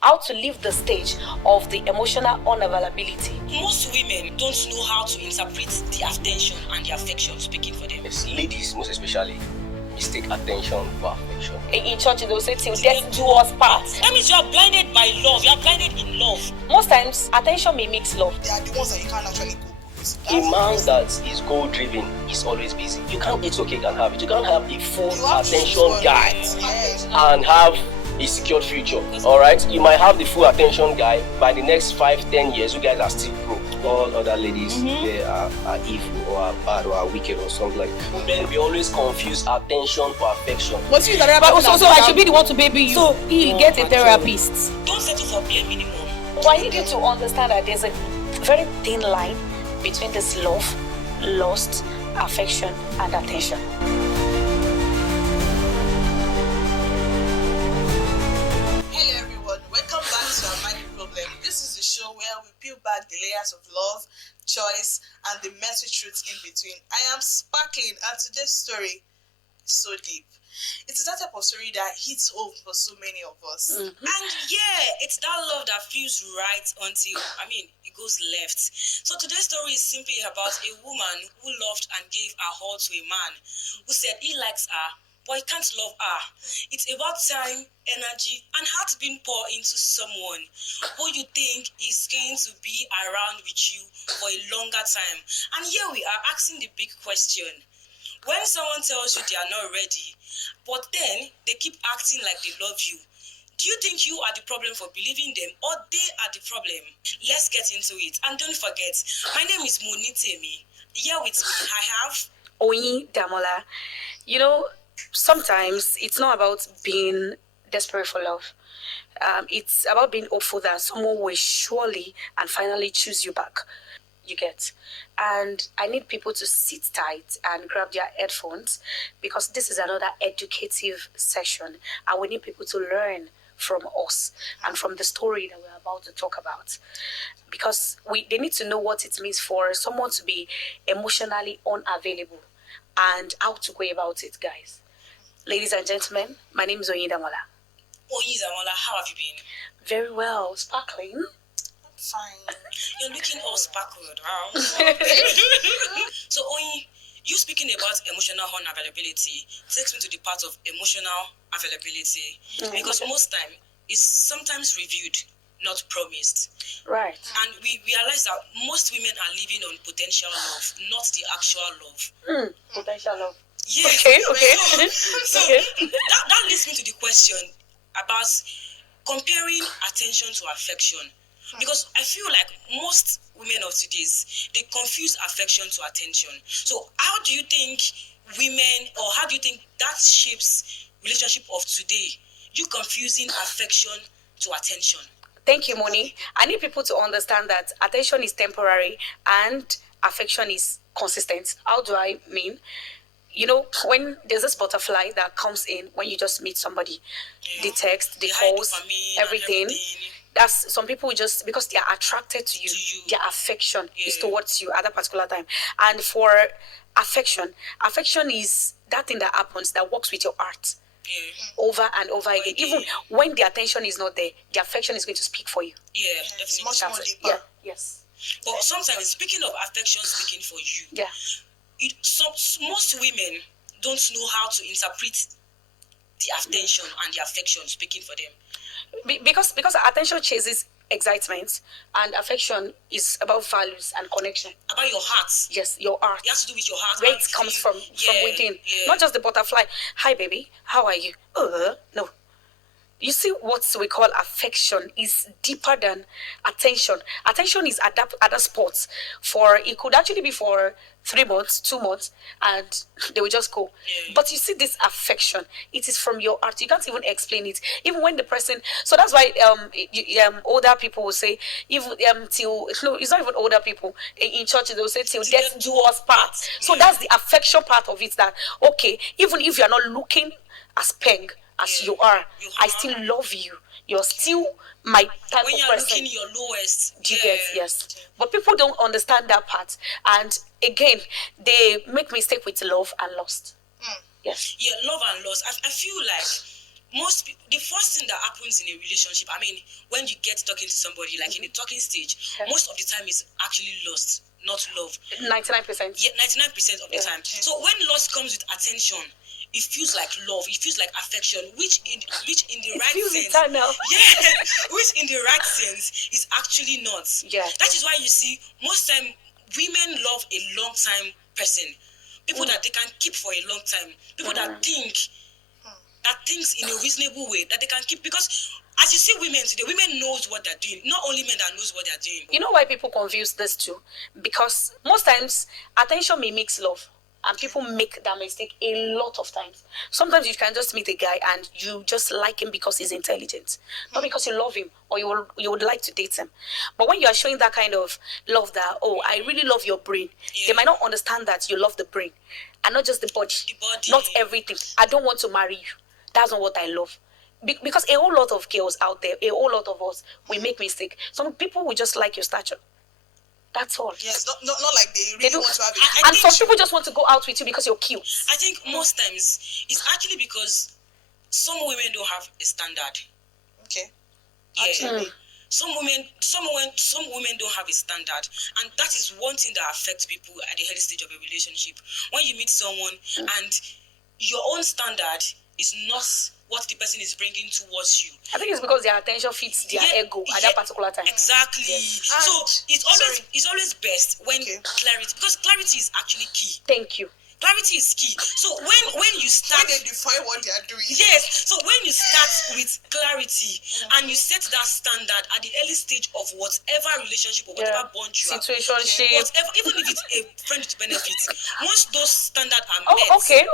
How to leave the stage of the emotional unavailability. Most women don't know how to interpret the attention and the affection speaking for them. Yes, ladies most especially mistake attention for affection. In church, they will say, till death do us part. That means you are blinded by love. You are blinded in love. Most times, attention may mix love. They are the ones that you can't actually cope with. A man that is goal-driven is always busy. You can't eat okay and have it. You can't have a full attention guy and have a secured future. Alright? You might have the full attention guy. By the next 5-10 years, you guys are still broke. All other ladies, they are evil or are bad or are wicked or something like that. Men, we always confuse attention for affection. But so I should be the one to baby you. So he'll get a therapist. Don't settle for bare minimum. So I need you to understand that there's a very thin line between this love, lust, affection, and attention. Hello everyone, welcome back to Unavailable Problem. This is the show where we peel back the layers of love, choice, and the messy truths in between. I am Sparkling, and today's story is so deep. It is that type of story that hits home for so many of us. And yeah, it's that love that feels right until, it goes left. So today's story is simply about a woman who loved and gave her all to a man who said he likes her, but he can't love her. It's about time, energy, and heart being poured into someone who you think is going to be around with you for a longer time. And here we are asking the big question. When someone tells you they are not ready, but then they keep acting like they love you, do you think you are the problem for believing them, or they are the problem? Let's get into it. And don't forget, my name is Monitemi. Here with me, I have Oyin Damola. You know, sometimes it's not about being desperate for love. It's about being hopeful that someone will surely and finally choose you back. You get. And I need people to sit tight and grab their headphones, because this is another educative session, and we need people to learn from us and from the story that we're about to talk about, because they need to know what it means for someone to be emotionally unavailable and how to go about it, guys. Ladies and gentlemen, my name is Oyin Damola. Oyin Damola. How have you been? Very well, Sparkling. Fine. You're looking all sparkled. So, Oyin, you speaking about emotional unavailability takes me to the part of emotional availability, because most time it's sometimes reviewed, not promised. Right. And we realize that most women are living on potential love, not the actual love. Potential love. Yes. Okay. So Okay. that leads me to the question about comparing attention to affection. Because I feel like most women of today's, they confuse affection to attention. So how do you think women, or how do you think that shapes relationship of today? You confusing affection to attention. Thank you, Moni. I need people to understand that attention is temporary and affection is consistent. How do I mean? You know, when there's this butterfly that comes in when you just meet somebody, the text, the calls, everything. That's some people just, because they are attracted to you, their affection is towards you at that particular time. And for affection is that thing that happens that works with your heart over and over again. Even when the attention is not there, the affection is going to speak for you. Yeah, It's definitely. much more deeper. Yeah. Yes. But sometimes, speaking of affection speaking for you, most women don't know how to interpret the attention and the affection speaking for them. Because attention chases excitement, and affection is about values and connection. About your heart. Yes, your heart. It has to do with your heart. Where it comes from within. Not just the butterfly. Hi, baby. How are you? No. You see, what we call affection is deeper than attention. Attention is at other spots. It could actually be for 3 months, 2 months, and they will just go. But you see, this affection, it is from your heart. You can't even explain it. Even when the person, so that's why older people will say, even it's not even older people in churches, they will say till death do us part. So that's the affection part of it. That okay, even if you are not looking as peng as you are, I still love you. You're still my type when of you're person. looking your lowest. Do you get? Yes. But people don't understand that part. And again, they make mistake with love and lust. Yes. Yeah, love and loss. I feel like the first thing that happens in a relationship, I mean, when you get talking to somebody, like in the talking stage, most of the time is actually lust, not love. 99%. Yeah, 99% of the time. So when lust comes with attention, it feels like love, it feels like affection, which in the right sense, which in the right sense is actually not. Yeah. That is why you see most time women love a long time person, people that they can keep for a long time, people that thinks in a reasonable way that they can keep, because as you see women today, women knows what they're doing, not only men that knows what they're doing. You know why people confuse this too? Because most times attention mimics love. And people make that mistake a lot of times. Sometimes you can just meet a guy and you just like him because he's intelligent, not because you love him or you would like to date him. But when you are showing that kind of love, that, oh, I really love your brain, they might not understand that you love the brain and not just the body. Not everything. I don't want to marry you. That's not what I love. Because a whole lot of girls out there, a whole lot of us, we make mistake. Some people will just like your stature. That's all. Yes, not like they really want to have it. And some people just want to go out with you because you're cute. I think most times it's actually because some women don't have a standard. Okay. Yeah. Some women don't have a standard, and that is one thing that affects people at the early stage of a relationship. When you meet someone and your own standard is not what the person is bringing towards you. I think it's because their attention fits their ego at that particular time. Exactly. Yes. So it's always best when clarity, because clarity is actually key. Thank you. Clarity is key. So when you start, when they define what they are doing. Yes. So when you start with clarity and you set that standard at the early stage of whatever relationship or whatever bond you are, situationship, whatever, even if it's a friend with benefits, once those standards are met. Okay.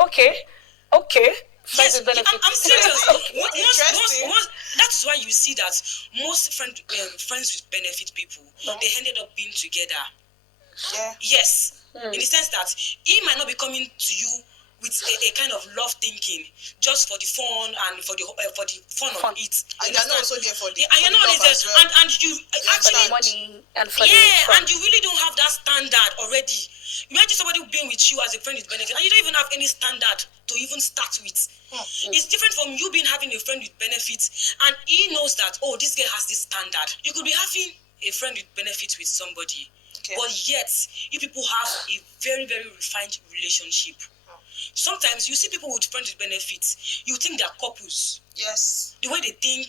Yes, I'm serious. Okay. That is why you see that most friends with benefit people, they ended up being together. Yeah. Yes. In the sense that he might not be coming to you with a kind of love thinking just for the fun and for the fun of it. And you're not also there for the and you're not always there. Well. And you actually money and for and you really don't have that standard already. Imagine somebody being with you as a friend with benefit, and you don't even have any standard to even start with. It's different from you being having a friend with benefits, and he knows that, oh, this guy has this standard. You could be having a friend with benefits with somebody, but yet you people have a very, very refined relationship. Sometimes you see people with friends with benefits, you think they're couples. Yes. The way they think.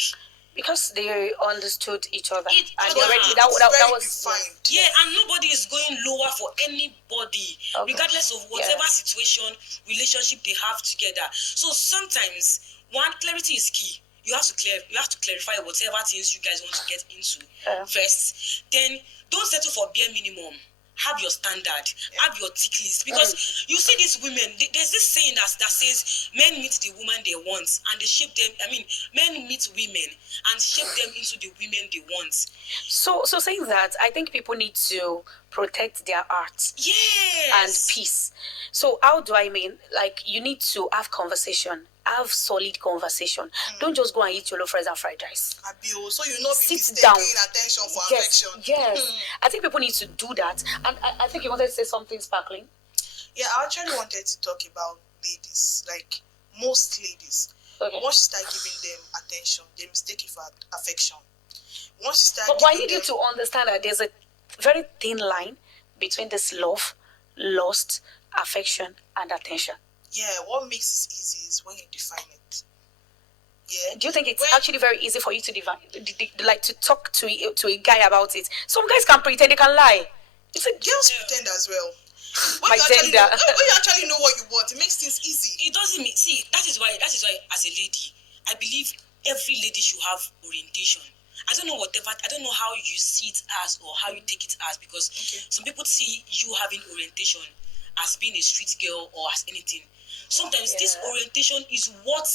Because they understood each other. And that was defined. Yeah, and nobody is going lower for anybody, regardless of whatever situation, relationship they have together. So sometimes, one, clarity is key. You have to clarify whatever things you guys want to get into first. Then don't settle for bare minimum. Have your standard, have your tick list, because you see these women, there's this saying that says men meet the woman they want and they shape them. I mean, men meet women and shape them into the women they want. So saying that, I think people need to protect their art and peace. So how do I mean? Like, you need to have conversation. Have solid conversation. Don't just go and eat your fries and fried rice. So you not be Sit down. attention for affection. Yes. I think people need to do that. And I think you wanted to say something sparkling. Yeah, I actually wanted to talk about ladies. Like most ladies. Okay. Once you start giving them attention, they mistake it for affection. Once you start But I need you to understand that there's a very thin line between this love, lust, affection, and attention. Yeah, what makes it easy is when you define it. Yeah. Do you think it's actually very easy for you to define, like to talk to a guy about it? Some guys can pretend, they can lie. Girls pretend as well. My gender. When you actually know what you want, it makes things easy. It doesn't mean, see, that is why as a lady, I believe every lady should have orientation. I don't know how you see it as or how you take it as, because some people see you having orientation as being a street girl or as anything. Sometimes this orientation is what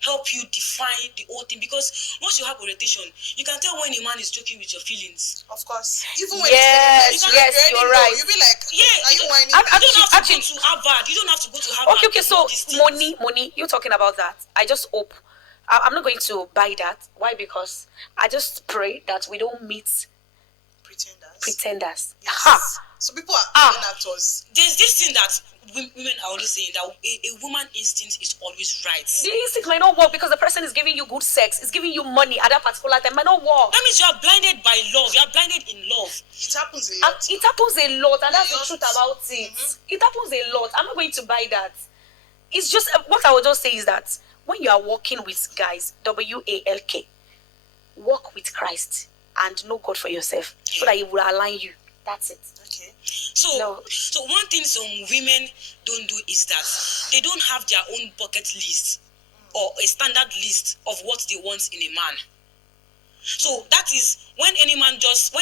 help you define the whole thing, because once you have orientation, you can tell when a man is joking with your feelings. Of course. Even when you're right. You'll be like, are you whining? You don't have to go to Harvard. You don't have to go to Harvard. Okay, so money, you're talking about that. I just hope, I'm not going to buy that. Why? Because I just pray that we don't meet pretenders. Yes. So people are actors. There's this thing that women are always saying that a woman instinct is always right. The instinct might not work because the person is giving you good sex, is giving you money at that particular time. Might not work. That means you are blinded by love. You are blinded in love. It happens a lot. And it happens a lot, and that's the truth about it. It happens a lot. I'm not going to buy that. It's just what I would just say is that when you are working with guys, WALK, walk with Christ and know God for yourself, so that He will align you. That's it. Okay. So one thing some women don't do is that they don't have their own bucket list or a standard list of what they want in a man. So that is when any man just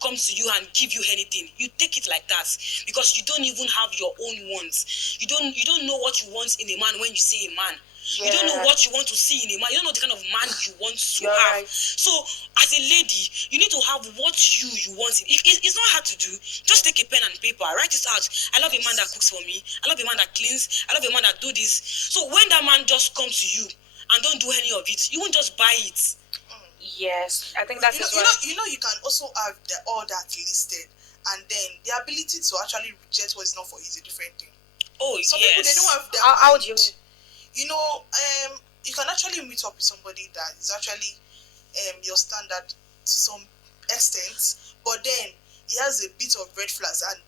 comes to you and give you anything, you take it like that because you don't even have your own wants. You don't know what you want in a man when you say a man. Yeah. You don't know what you want to see in a man. You don't know the kind of man you want to You're have. right. So as a lady, you need to have what you want. It's not hard to do. Just take a pen and paper, write this out. I love a man that cooks for me. I love a man that cleans. I love a man that do this. So when that man just comes to you and don't do any of it, you won't just buy it. Yes, I think that's you can also have all that listed, and then the ability to actually reject what is not for you is a different thing. Oh, Some yes. people, they don't have that. How do you mean? You can actually meet up with somebody that is actually your standard to some extent, but then he has a bit of red flags, and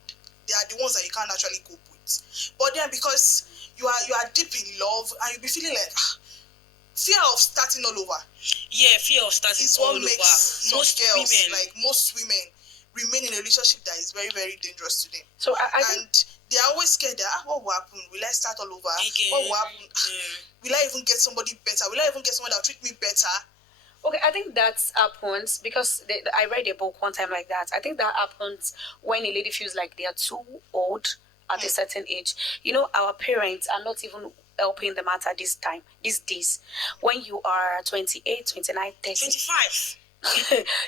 they are the ones that you can't actually cope with. But then because you are deep in love, and you'll be feeling like fear of starting all over. Yeah, fear of starting It's all what makes over. most women remain in a relationship that is very, very dangerous to them. So I think, And they are always scared that what will happen? Will I start all over? Again. What will happen? Will I even get somebody better? Will I even get someone that will treat me better? okay, I think that happens because I read a book one time like that. I think that happens when a lady feels like they are too old at a certain age. Our parents are not even helping them out at this time, these days. When you are 28, 29, 30. 25.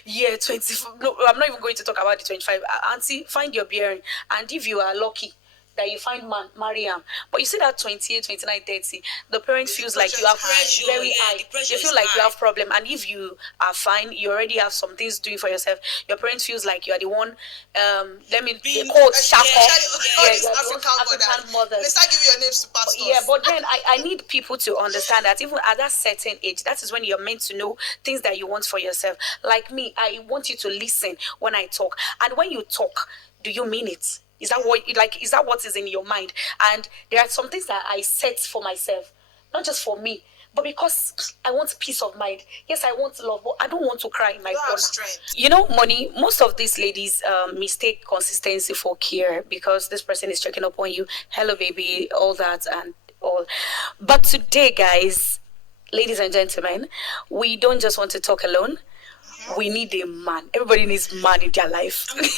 Yeah, 24. No, I'm not even going to talk about the 25. Auntie, find your bearing. And if you are lucky that you find man, marry him. But you see that 28, 29, 30, the parent feels like you have pressure, very yeah, high. the pressure They feel is like you high. have problem. And if you are fine, you already have some things doing for yourself. Your parents feels like you are the one, they quote, shack off. All Yeah, these you are the one African mothers. They start giving your names to pastors. Yeah, but then I need people to understand that even at that certain age, that is when you're meant to know things that you want for yourself. Like me, I want you to listen when I talk. And when you talk, do you mean it? Is that what is in your mind? And there are some things that I set for myself, not just for me, but because I want peace of mind. Yes, I want love, but I don't want to cry in my corner. Strength. Money, most of these ladies mistake consistency for care because this person is checking up on you. Hello, baby, all that and all. But today, guys, ladies and gentlemen, we don't just want to talk alone. We need a man. Everybody needs man in their life. I mean,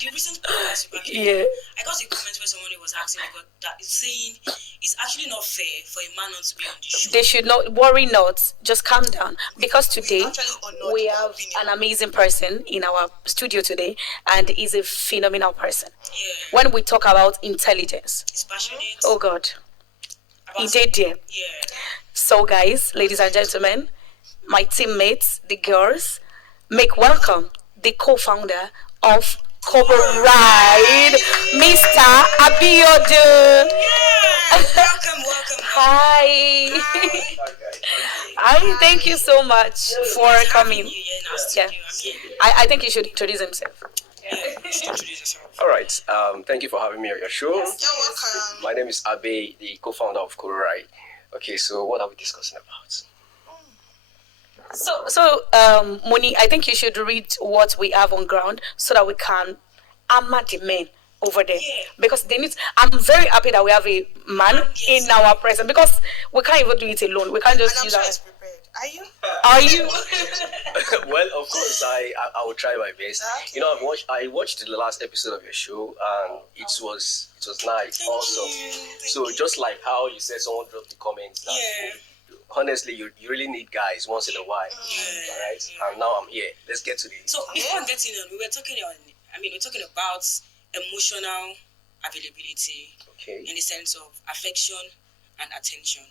the recent podcast, Yeah. I got a comment where somebody was asking me that it's saying it's actually not fair for a man not to be on the show. They should not worry, not just calm down, because today actually honored we your have opinion. an amazing person in our studio today, and he's a phenomenal person. Yeah. When we talk about intelligence, He's passionate. oh God, he about did there. Yeah. So, guys, ladies and gentlemen, my teammates, the girls, make welcome the co-founder of Cobra Ride, Mr. Abiodun. Welcome. Hi. Hi, thank you so much for coming. Yeah. I think he should introduce himself. All right. Thank you for having me on your show. You're welcome. My name is Abe, the co-founder of Kururai. Okay, so what are we discussing about? So, Moni, I think you should read what we have on ground so that we can hammer the men over there. Yeah. Because they need. I'm very happy that we have a man in our presence because we can't even do it alone. We can't just And I'm use sure that. he's prepared. Are you? Are you? Well, of course, I will try my best. Okay. I watched the last episode of your show, and it was nice, awesome. So just like how you said, someone dropped the comments that honestly, you really need guys once in a while, all right? And now I'm here. Let's get to the. So before getting on, we're talking about emotional availability in the sense of affection and attention.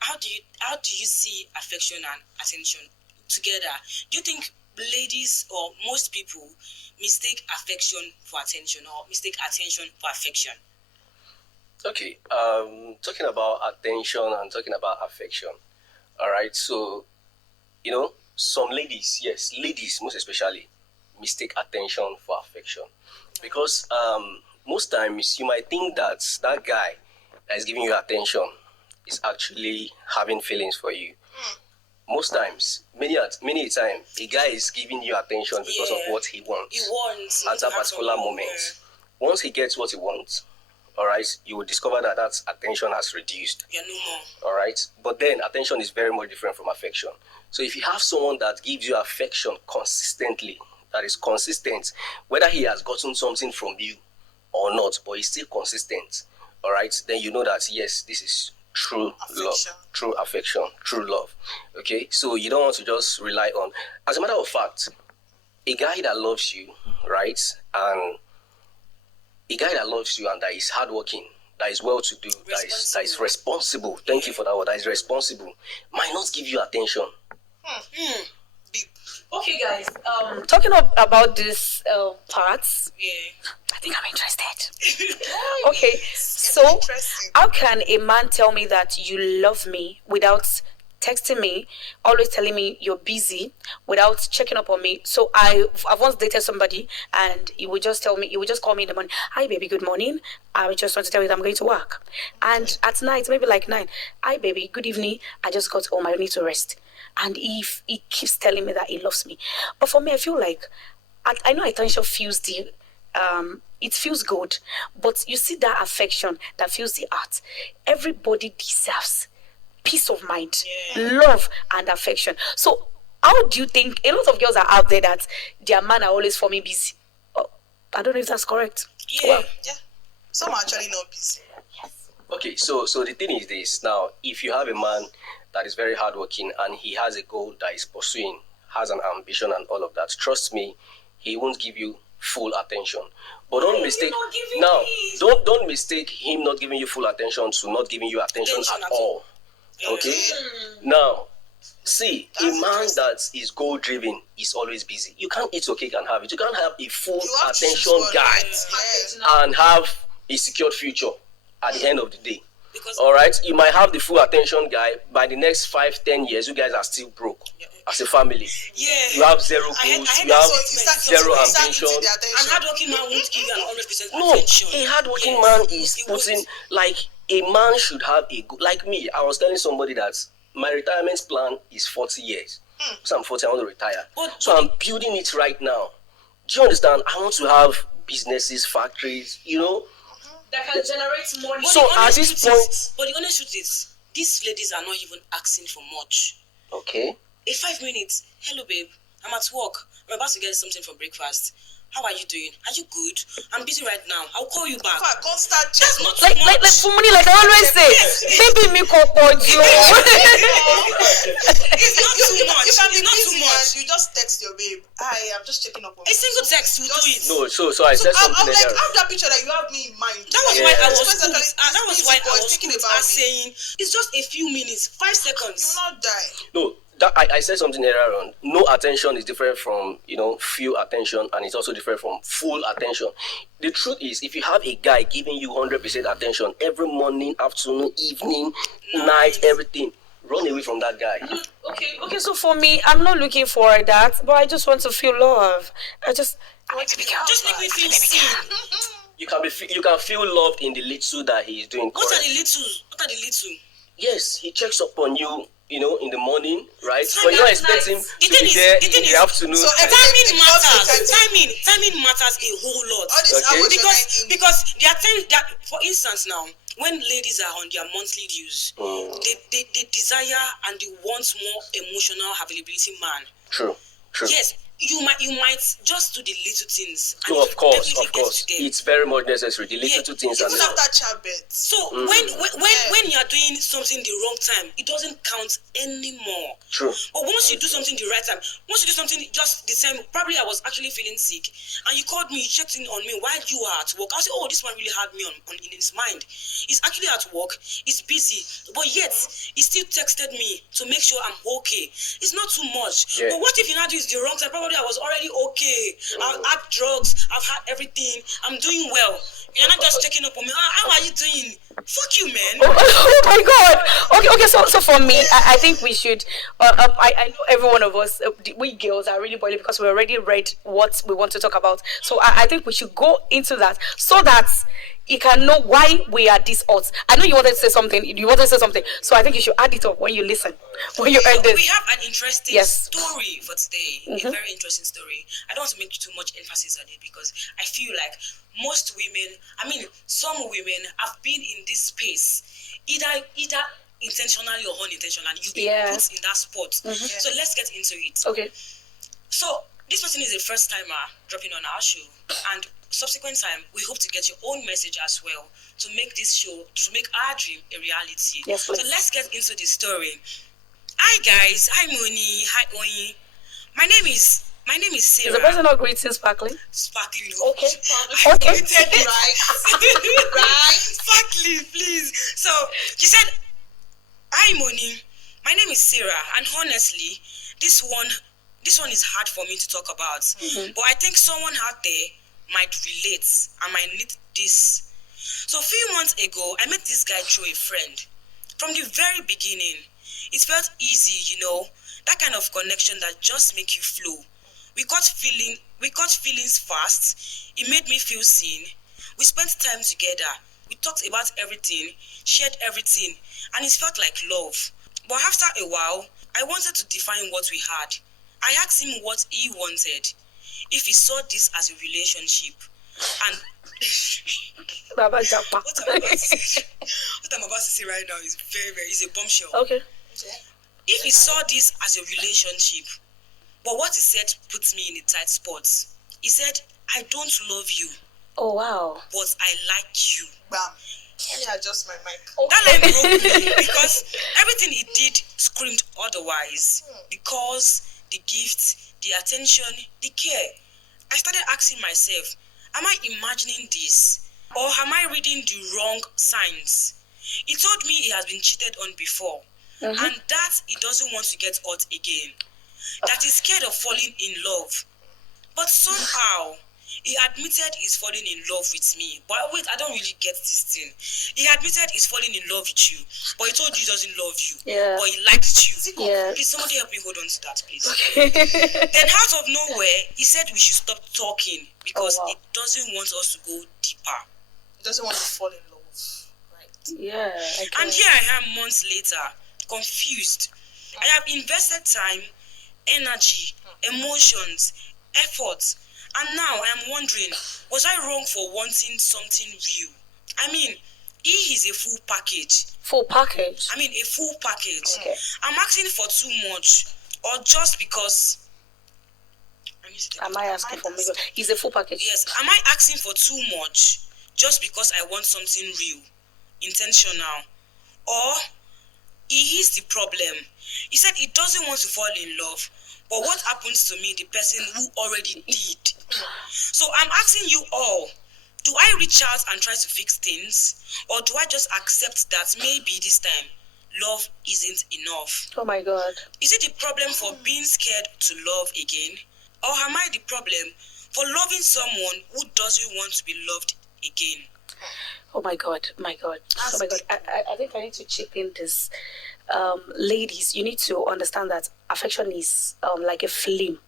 How do you see affection and attention together? Do you think ladies or most people mistake affection for attention or mistake attention for affection? Okay. Talking about attention and talking about affection. All right. So, some ladies, yes, ladies most especially, mistake attention for affection, because most times you might think that that guy that is giving you attention is actually having feelings for you. Most times, many a time, a guy is giving you attention because of what he wants. He wants At that particular moment. Once he gets what he wants, all right, you will discover that that attention has reduced. Yeah, no more. All right, but then attention is very much different from affection. So if you have someone that gives you affection consistently, that is consistent, whether he has gotten something from you or not, but he's still consistent, all right, then you know that yes, this is true love, true affection, true love. Okay, so you don't want to just rely on. As a matter of fact, a guy that loves you, right, and a guy that loves you and that is hardworking, that is well-to-do, that is responsible. Thank you for that word. That is responsible. Might not give you attention. Okay, guys. Talking about this parts. Yeah. I think I'm interested. Okay, so how can a man tell me that you love me without texting me, always telling me you're busy, without checking up on me? So I've once dated somebody, and he would just call me in the morning. Hi, baby, good morning. I just want to tell you that I'm going to work. And at night, maybe like 9. Hi, baby, good evening. I just got home. I need to rest. And he keeps telling me that he loves me. But for me, I feel like, I know attention feels it feels good. But you see that affection that feels the heart. Everybody deserves peace of mind, love, and affection. So how do you think, a lot of girls are out there that their man are always for me busy? Oh, I don't know if that's correct. Yeah. Well, Yeah. Some are actually not busy. Okay, so the thing is this. Now, if you have a man that is very hardworking and he has a goal that he's pursuing, has an ambition and all of that, trust me, he won't give you full attention. But don't mistake him not giving you full attention to not giving you attention at all. Okay? Now, see, a man that is goal driven is always busy. You can't eat your cake and have it. You can't have a full attention guy and have a secured future at the end of the day. All right, you might have the full attention guy. By the next 5-10 years, you guys are still broke as a family. Yeah. You have zero goals. You have zero ambition. An hardworking man won't give you an 100% No, attention. a hardworking man is putting, like, a man should have a goal. Like me, I was telling somebody that my retirement plan is 40 years. So I'm 40, I want to retire. So I'm building it right now. Do you understand? I want to have businesses, factories, that can generate money. So at this point, but the honest truth is, these ladies are not even asking for much. Okay. A 5 minutes. Hello, babe. I'm at work. I'm about to get something for breakfast. How are you doing? Are you good? I'm busy right now. I'll call you back. Constant That's not too like much. for money, like I always say, baby, me cocoa. It's not too much. You can be It's not busy too much. and you just text your babe. Hi, I'm just checking up on A you. single text will do it. No, so I said I'm something like, earlier. I have that picture that you have me in mind. That was why I was This person cool. That was why I was thinking cool about as me. saying it's just a few minutes, 5 seconds. You will not die. No, I said something earlier on. No attention is different from, few attention, and it's also different from full attention. The truth is, if you have a guy giving you 100% attention every morning, afternoon, evening, night, everything, run away from that guy. Okay, so for me, I'm not looking for that, but I just want to feel love. Just make me feel seen. You can feel loved in the little that he is doing. What are Correct. the little? Yes, he checks up on you, in the morning, right? Time But you're not at expecting night. to be there in the afternoon. So Timing matters. Timing. Timing matters a whole lot. All this Okay. hours Because there are times that, for instance, now when ladies are on their monthly dues, they desire and they want more emotional availability man. True. Yes, you might just do the little things. And No, it of course. definitely gets to them. It's very much necessary. The little two things are even necessary. after childbirth. So when you are doing something the wrong time, it doesn't count anymore. True. But once you do something the right time, once you do something just the same, probably I was actually feeling sick, and you called me, you checked in on me while you were at work. I said, oh, this one really had me on in his mind. He's actually at work, he's busy, but yet he still texted me to make sure I'm okay. It's not too much. Yeah. But what if you now do it the wrong time? Probably I was already okay. I've had drugs, I've had everything, I'm doing well. You're not just checking up on me. How are you doing? Fuck you, man. Oh my God. Okay. So for me, I think we should. I know every one of us, we girls are really boiling because we already read what we want to talk about. So I think we should go into that so that you can know why we are this odds. I know you wanted to say something. So I think you should add it up when you listen. When you heard this. We have an interesting story for today. A very interesting story. I don't want to make too much emphasis on it because I feel like most women, some women have been in this space, either intentionally or unintentionally. You've been put in that spot. So let's get into it. Okay. So this person is a first timer dropping on our show, and subsequent time we hope to get your own message as well to make this show, to make our dream a reality. Yes, please. So let's get into the story. Hi guys, hi Moni, hi Oyi. My name is Sarah. Is the person not greeting Sparkling? Sparkling. Okay. Okay. Right. Sparkling, please. So she said, "Hi Moni, my name is Sarah, and honestly, this one is hard for me to talk about. But I think someone out there might relate and might need this. So a few months ago, I met this guy through a friend. From the very beginning, it felt easy, that kind of connection that just make you flow. We caught feelings fast. It made me feel seen. We spent time together. We talked about everything, shared everything, and it felt like love. But after a while, I wanted to define what we had. I asked him what he wanted, if he saw this as a relationship. And what I'm about to say right now is is a bombshell. Okay. If he saw this as a relationship, but what he said puts me in a tight spot. He said, I don't love you. Oh, wow. But I like you. Bam. Let me adjust my mic. That line broke me because everything he did screamed otherwise. The calls, the gifts, the attention, the care. I started asking myself, am I imagining this? Or am I reading the wrong signs? He told me he has been cheated on before. And that he doesn't want to get hurt again. That he's scared of falling in love. But somehow, he admitted he's falling in love with me. But wait, I don't really get this thing. He admitted he's falling in love with you. But he told you he doesn't love you. Yeah. But he likes you. Yeah. Please, somebody help me hold on to that, please. Okay. Then out of nowhere, he said we should stop talking because he doesn't want us to go deeper. He doesn't want to fall in love. Right. Yeah. Okay. And here I am months later, confused. I have invested time, energy, emotions, effort, and now I am wondering, was I wrong for wanting something real? He is a full package. Full package? A full package. Okay. I'm asking for too much, or just because... Am I asking for me? He's a full package. Yes. Am I asking for too much, just because I want something real, intentional? Or he is the problem. He said he doesn't want to fall in love. But what happens to me, the person who already did? So I'm asking you all, do I reach out and try to fix things? Or do I just accept that maybe this time love isn't enough? Oh my God. Is it the problem for being scared to love again? Or am I the problem for loving someone who doesn't want to be loved again? Oh my God. Oh my God. I think I need to chip in this. Ladies, you need to understand that affection is like a flame,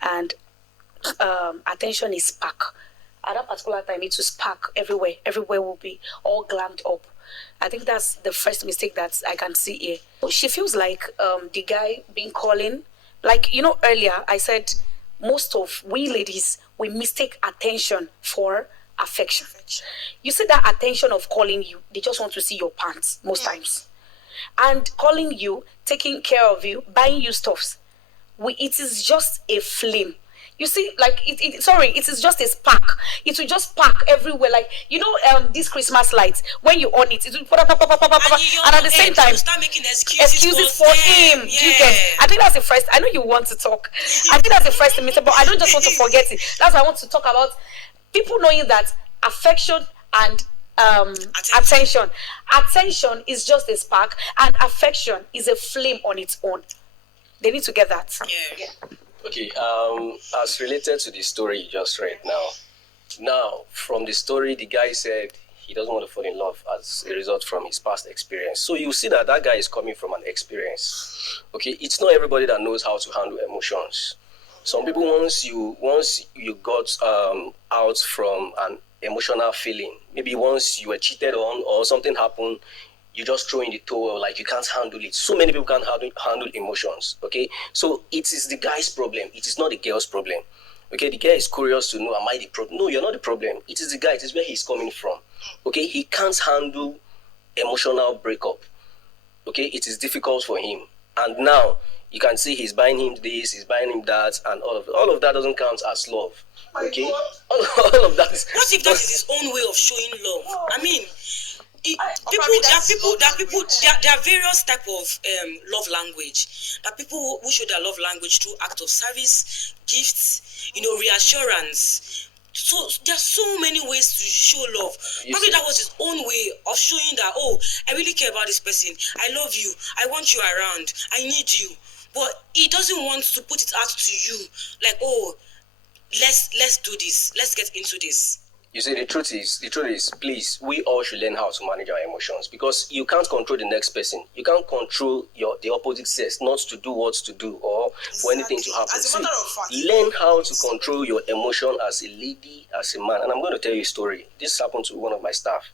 and attention is spark. At that particular time, it will spark everywhere. Everywhere will be all glammed up. I think that's the first mistake that I can see here. She feels like the guy being calling. Like, earlier I said most of we ladies, we mistake attention for affection. You see that attention of calling you, they just want to see your pants most times. And calling you, taking care of you, buying you stuffs. It is just a flame. You see, like, it is just a spark. It will just spark everywhere. Like, these Christmas lights, when you on it will pop, and at the same time, start making excuses for him. Yeah. Do you get? I think that's the first. I know you want to talk. I think that's the first thing, but I don't just want to forget it. That's why I want to talk about people knowing that affection and attention is just a spark, and affection is a flame on its own. They need to get that. Yeah. Okay, as related to the story you just read now, Now, from the story, the guy said he doesn't want to fall in love as a result from his past experience. So you see that guy is coming from an experience. Okay, it's not everybody that knows how to handle emotions. Some people, once you got out from an emotional feeling, maybe once you were cheated on or something happened, you just throw in the towel, like you can't handle it. So many people can't handle emotions. Okay, so it is the guy's problem. It is not the girl's problem. Okay, the guy is curious to know, am I the problem? No, you're not the problem. It is the guy. It is where he's coming from. Okay, he can't handle emotional breakup. Okay, it is difficult for him. And now you can see he's buying him this, he's buying him that, and all of that doesn't count as love. Okay, all of that. What if that is his own way of showing love? I mean, there are various type of love language. There are people who show their love language through act of service, gifts, reassurance. So there are so many ways to show love. Probably that was his own way of showing that, oh, I really care about this person. I love you. I want you around. I need you. But he doesn't want to put it out to you like, oh, let's do this. Let's get into this. You see, the truth is, please, we all should learn how to manage our emotions, because you can't control the next person. You can't control the opposite sex not to do what to do or for anything to happen. As a matter of fact, learn how to control your emotion as a lady, as a man. And I'm going to tell you a story. This happened to one of my staff.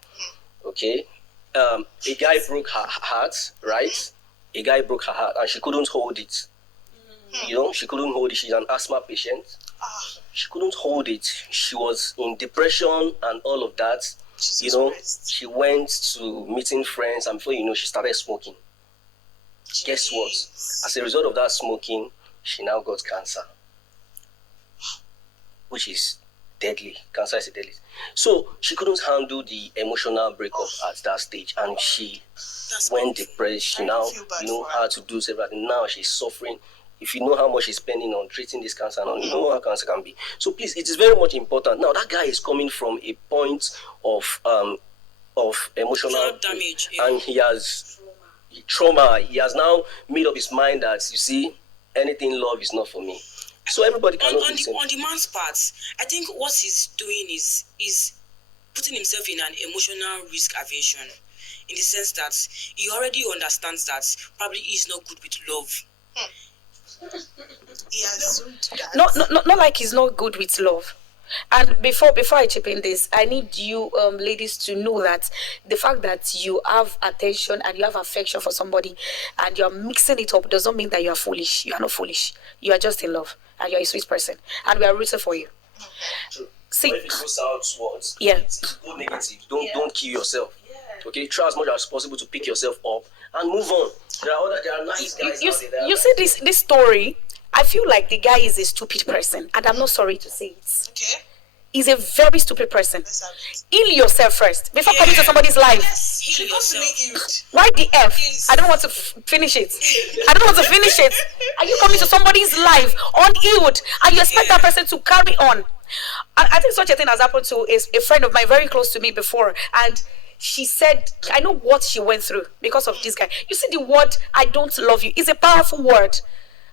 Okay, a guy broke her heart, right? A guy broke her heart, and she couldn't hold it. She couldn't hold it. She's an asthma patient. She couldn't hold it. She was in depression and all of that. She went to meeting friends, and before you know, she started smoking. Guess what? As a result of that smoking, she now got cancer, which is deadly. Cancer is deadly. So she couldn't handle the emotional breakup at that stage, and she went depressed. She now, had to do everything. Now she's suffering. If you know how much she's spending on treating this cancer, you know how cancer can be. So please, it is very much important. Now that guy is coming from a point of emotional damage, and he has trauma. He has now made up his mind that, you see, anything love is not for me. So everybody cannot on the man's part, I think what he's doing is putting himself in an emotional risk aversion, in the sense that he already understands that probably he's not good with love. Not like he's not good with love. And before I chip in this, I need you ladies to know that the fact that you have attention and you have affection for somebody and you're mixing it up does not mean that you are foolish. You are not foolish. You are just in love and you're a sweet person, and we are rooting for you. True. See, but if it goes outwards, yeah, go negative. Don't kill yourself. Okay, try as much as possible to pick yourself up and move on. There are nice guys out there. You see this story, I feel like the guy is a stupid person, and I'm not sorry to say it. Okay. He's a very stupid person. Heal yourself first before coming to somebody's life. Heal yourself. Why the F? I don't want to finish it. Are you coming to somebody's life unhealed, and you expect that person to carry on? I think such a thing has happened to a friend of mine very close to me before, and she said, I know what she went through because of this guy. You see, the word "I don't love you" is a powerful word.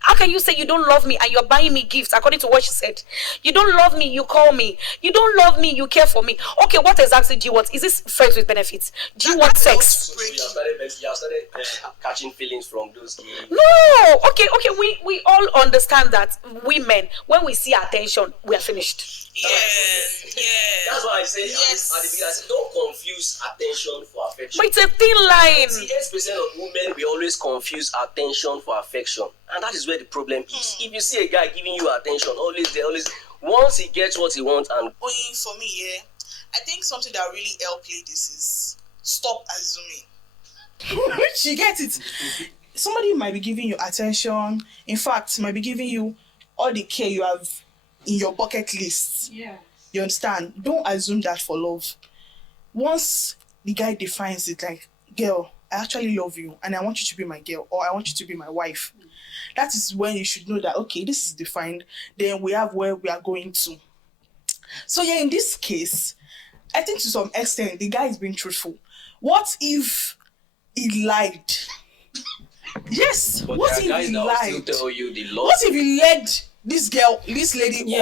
How can you say you don't love me and you're buying me gifts according to what she said? You don't love me, you call me. You don't love me, you care for me. Okay, what exactly do you want? Is this friends with benefits? Do you want sex? So you have started catching feelings from those games. No. Okay. We all understand that women, when we see attention, we are finished. Yeah. That's why I say at the beginning, I said, don't confuse attention for affection. But it's a thin line. 98% of women will always confuse attention for affection, and that is where the problem is. If you see a guy giving you attention, always once he gets what he wants, and for me, I think something that really helped ladies is stop assuming. She gets it. Somebody might be giving you attention. In fact, might be giving you all the care you have in your bucket list. Yeah. You understand? Don't assume that for love. Once the guy defines it like, girl, I actually love you and I want you to be my girl, or I want you to be my wife. That is when you should know that, okay, this is defined. Then we have where we are going to. So in this case, I think to some extent, the guy is being truthful. What if he lied? Yes. but What there are if guys he that will lied? still tell you the love. What if he led this lady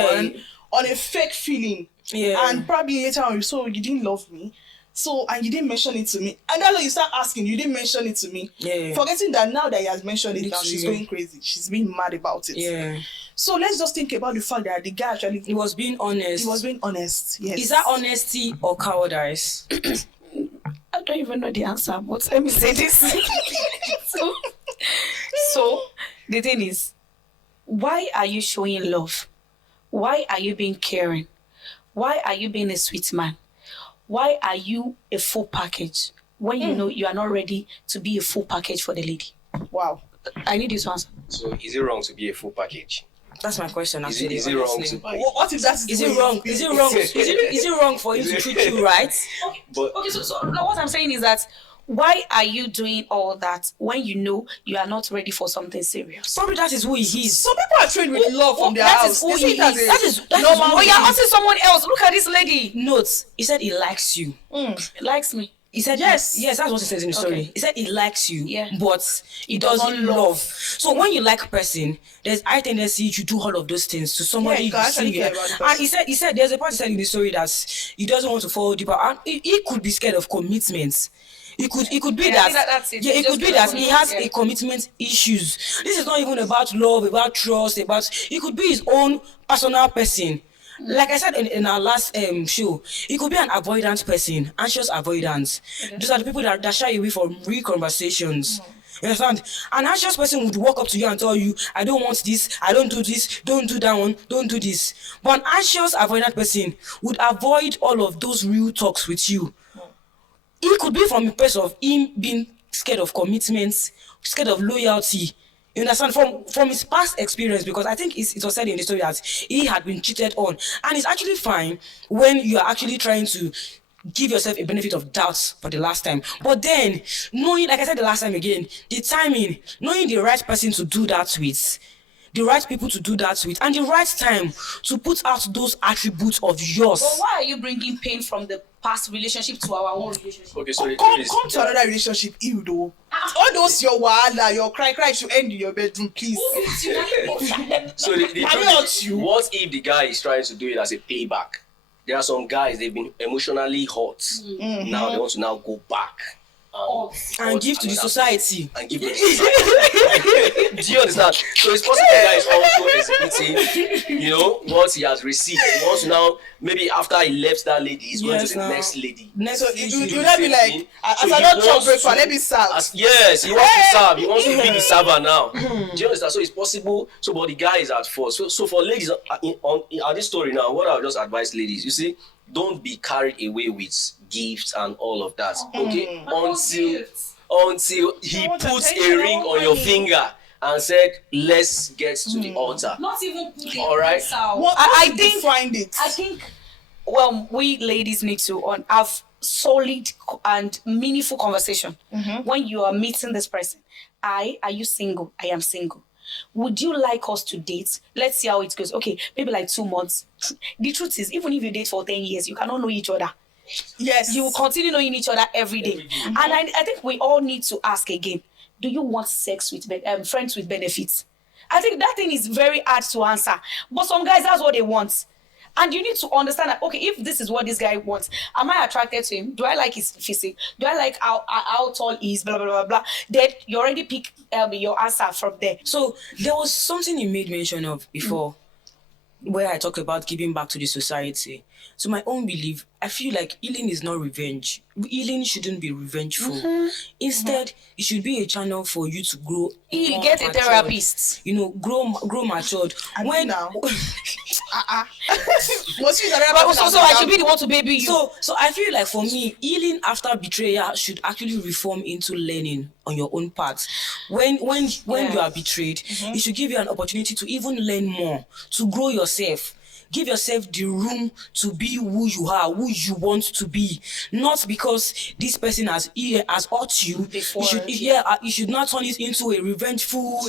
on a fake feeling? Yeah. And probably later on, so you didn't love me. So, and you didn't mention it to me. And then you start asking, you didn't mention it to me. Yeah. Forgetting that now that he has mentioned it, now she's Yeah. going crazy. She's being mad about it. Yeah. So let's just think about the fact that the guy actually... He was being honest. He was being honest, yes. Is that honesty or cowardice? I don't even know the answer, but let me say this. so the thing is, why are you showing love? Why are you being caring? Why are you being a sweet man? Why are you a full package when you know you are not ready to be a full package for the lady? Wow. I need you to answer. So is it wrong to be a full package? That's my question. Is Actually, it wrong honestly. to buy? What if that's... Is it wrong? Is it wrong? Is it wrong for him to treat you right? But Okay, so no, what I'm saying is that why are you doing all that when you know you are not ready for something serious? Probably that is who he is. Some people are trained with love from their that house. is who They see he it as is. a That is normal who Oh, he you're is. asking someone else. Look at this lady. Note, he said he likes you. He likes me. He said Yes. yes, that's what he says in the story. Okay. He said he likes you, Yeah. but he doesn't love. So when you like a person, there's high tendency to do all of those things to somebody Yeah, you can actually see. care about the person. And he said there's a part he said in the story that he doesn't want to fall deeper, and he could be scared of commitment. It could be Yeah, I that think that's it. yeah, He it just could be scared that of he has commitment, a commitment issues. This is not even about love, about trust, about it could be his own personal person. Like I said in our last show, it could be an avoidant person, anxious avoidance. Those are the people that shy away from real conversations. You understand? An anxious person would walk up to you and tell you, I don't want this, I don't do this, don't do that one, don't do this. But an anxious avoidant person would avoid all of those real talks with you. It could be from a place of him being scared of commitments, scared of loyalty. You understand? From his past experience, because I think it was said in the story that he had been cheated on. And it's actually fine when you are actually trying to give yourself a benefit of doubt for the last time. But then, knowing, like I said the last time again, the timing, knowing the right person to do that with, the right people to do that with, and the right time to put out those attributes of yours. But why are you bringing pain from the past relationship to our own relationship? okay, so the Come truth is, to another relationship, you though. All those your wahala, your cry should end in your bedroom, please. so the I truth not is, you. what if the guy is trying to do it as a payback? There are some guys, they've been emotionally hurt. Now they want to now go back And give to the society. and give to the society. Do you understand? So it's possible the guy is also exhibiting, what he has received. He wants to now, maybe after he left that lady, he's going to the next lady. Next So thing you not be like, as I don't chop breakfast, let me serve. Yes, he wants to serve. He wants to be the server now. Do you understand? So it's possible. So, but the guy is at fault. So for ladies, on this story now, what I would just advise ladies, you see, don't be carried away with gifts and all of that. Okay, until he want puts attention, a ring I on want your money. finger and said, "Let's get to the altar." Not even putting All right. What I I think find it. I think we ladies need to have solid and meaningful conversation when you are meeting this person. Are you single? I am single. Would you like us to date? Let's see how it goes. Okay, maybe like 2 months. The truth is, even if you date for 10 years, you cannot know each other. Yes. You will continue knowing each other every day. And I think we all need to ask again, do you want sex with friends with benefits? I think that thing is very hard to answer. But some guys, that's what they want. And you need to understand that, okay, if this is what this guy wants, am I attracted to him? Do I like his physique? Do I like how tall he is? Blah, blah, blah, blah. Then you already pick your answer from there. So there was something you made mention of before, where I talk about giving back to the society. So my own belief, I feel like healing is not revenge. Healing shouldn't be revengeful. Instead, it should be a channel for you to grow. You more get a matured. therapist. Grow matured. When now? Must you But so I should be the one to baby you. So I feel like for me, healing after betrayal should actually reform into learning on your own part. When you are betrayed, it should give you an opportunity to even learn more, to grow yourself. Give yourself the room to be who you are, who you want to be. Not because this person has hurt you. Before. You should not turn it into a revengeful,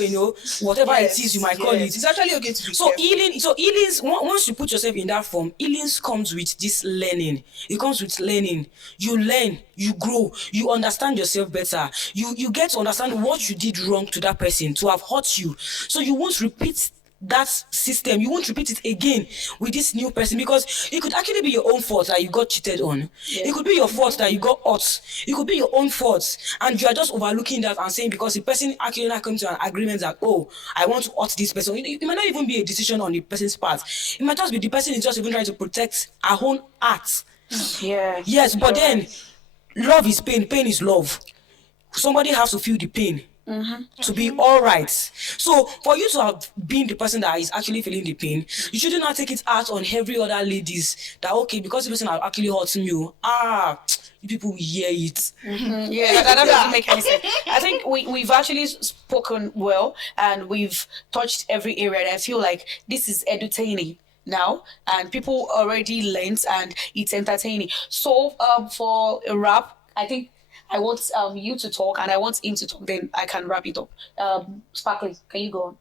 whatever it is you might call it. It's actually okay to be So careful. healings, once you put yourself in that form, healings comes with this learning. It comes with learning. You learn, you grow, you understand yourself better. You get to understand what you did wrong to that person to have hurt you. So you won't repeat that system, you won't repeat it again with this new person, because it could actually be your own fault that you got cheated on. It could be your fault that you got hurt. It could be your own fault, and you are just overlooking that and saying because the person actually not come to an agreement that, oh, I want to hurt this person. It might not even be a decision on the person's part. It might just be the person is just even trying to protect her own heart. Yeah. Yes, but then love is pain, pain is love. Somebody has to feel the pain to be all right. So for you to have been the person that is actually feeling the pain, you shouldn't not take it out on every other ladies that, okay, because the person are actually hurting you, you people will hear it. Yeah, that doesn't make any sense. I think we've actually spoken well, and we've touched every area, and I feel like this is edutaining now, and people already learned, and it's entertaining. So for a wrap, I think I want you to talk, and I want him to talk, then I can wrap it up. Sparkly, can you go on?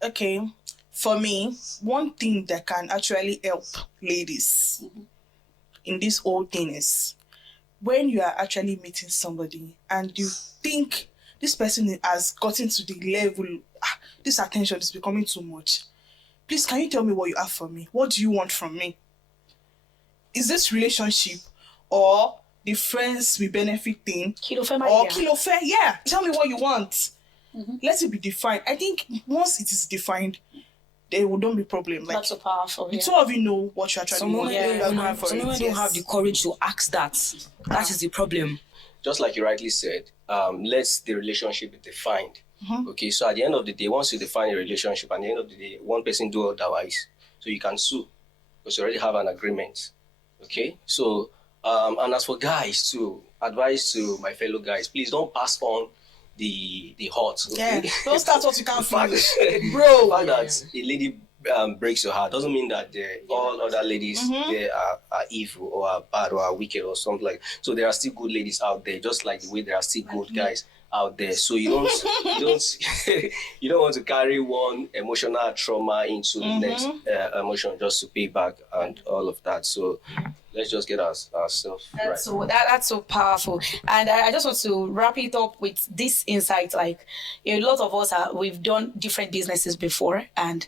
Okay, for me, one thing that can actually help ladies in this whole thing is when you are actually meeting somebody and you think this person has gotten to the level, this attention is becoming too much. Please, can you tell me what you have for me? What do you want from me? Is this relationship or the friends we benefit thing? Kilo fair, Or kilo fair? Yeah. Tell me what you want. Let it be defined. I think once it is defined, there will not be problem. Like, Not so powerful. the Yeah. two of you know what you actually Some want. women You are going for some it, women don't yes. have the courage to ask that. That is the problem. Just like you rightly said, let the relationship be defined. Okay, so at the end of the day, once you define a relationship, at the end of the day, one person do otherwise, so you can sue because you already have an agreement. Okay, so and as for guys too, advice to my fellow guys: please don't pass on the hurt. Okay? Yeah. Don't start what you can't The fact finish. the fact that a lady breaks your heart doesn't mean that all other ladies they are evil or are bad or are wicked or something like. So there are still good ladies out there, just like the way there are still good guys out there. So you don't you don't want to carry one emotional trauma into the next emotion just to pay back and all of that. So let's just get ourselves right. That's so powerful, and I just want to wrap it up with this insight. Like a lot of us we've done different businesses before, and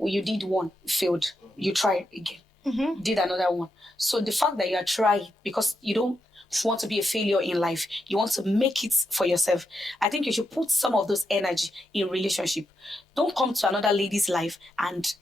you did one, failed, you tried again, did another one. So the fact that you are trying because you don't want to be a failure in life, you want to make it for yourself, I think you should put some of those energy in relationship. Don't come to another lady's life and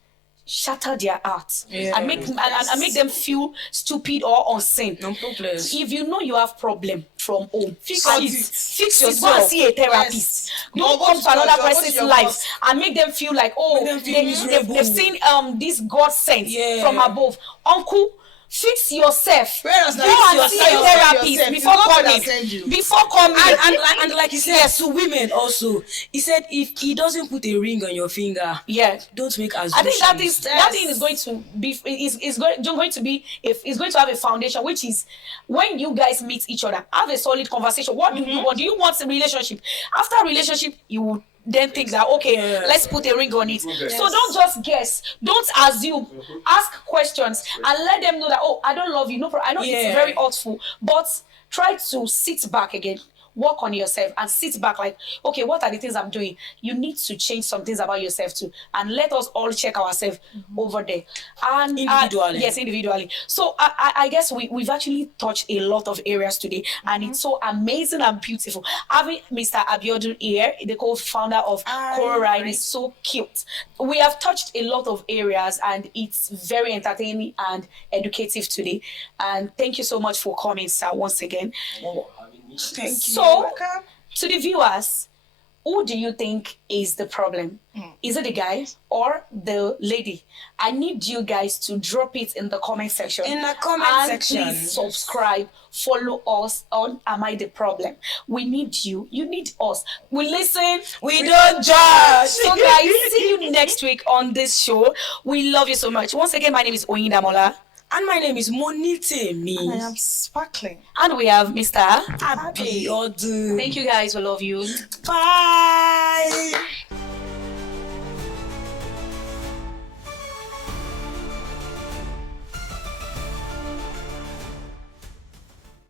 shatter their hearts and make them feel stupid or unseen. No problem. If you know you have problem from home, fix Out it. it. Fix yourself. Go and see a therapist. Yes. Don't Go come to to another your job, go to person's your life boss. and make them feel like, oh, Make them feel miserable. they've seen this God sent Yeah. from above. Uncle, fix yourself. Whereas Go now and fix see yourself, a therapist yourself. before It's God that coming. send you. Before coming. And like he said to women also, he said if he doesn't put a ring on your finger, yeah. don't make I assumptions. think that thing is going to be is going to be is going to have a foundation, which is when you guys meet each other, have a solid conversation. What do you want? Do you want a relationship? After a relationship, you will then think that okay, let's put a ring on it. Yes. So don't just guess, don't assume, ask questions and let them know that oh, I don't love you. No problem. I know it's very hurtful, but try to sit back again. Work on yourself and sit back like, okay, what are the things I'm doing? You need to change some things about yourself too. And let us all check ourselves over there. And Individually. yes, individually. So I guess we've actually touched a lot of areas today, and it's so amazing and beautiful. Having Mr. Abiodun here, the co-founder of Coral Ride, is so cute. We have touched a lot of areas, and it's very entertaining and educative today. And thank you so much for coming, sir, once again. Thank you. So, to the viewers, who do you think is the problem? Is it the guy or the lady? I need you guys to drop it in the comment section. In the comment and section. Please subscribe, follow us on Am I the Problem? We need you. You need us. We listen. We don't judge. So guys, see you next week on this show. We love you so much. Once again, my name is Oyindamola. And my name is Monite I Me. am sparkling. And we have Mr. Abiodun. Thank you guys. We love you. Bye.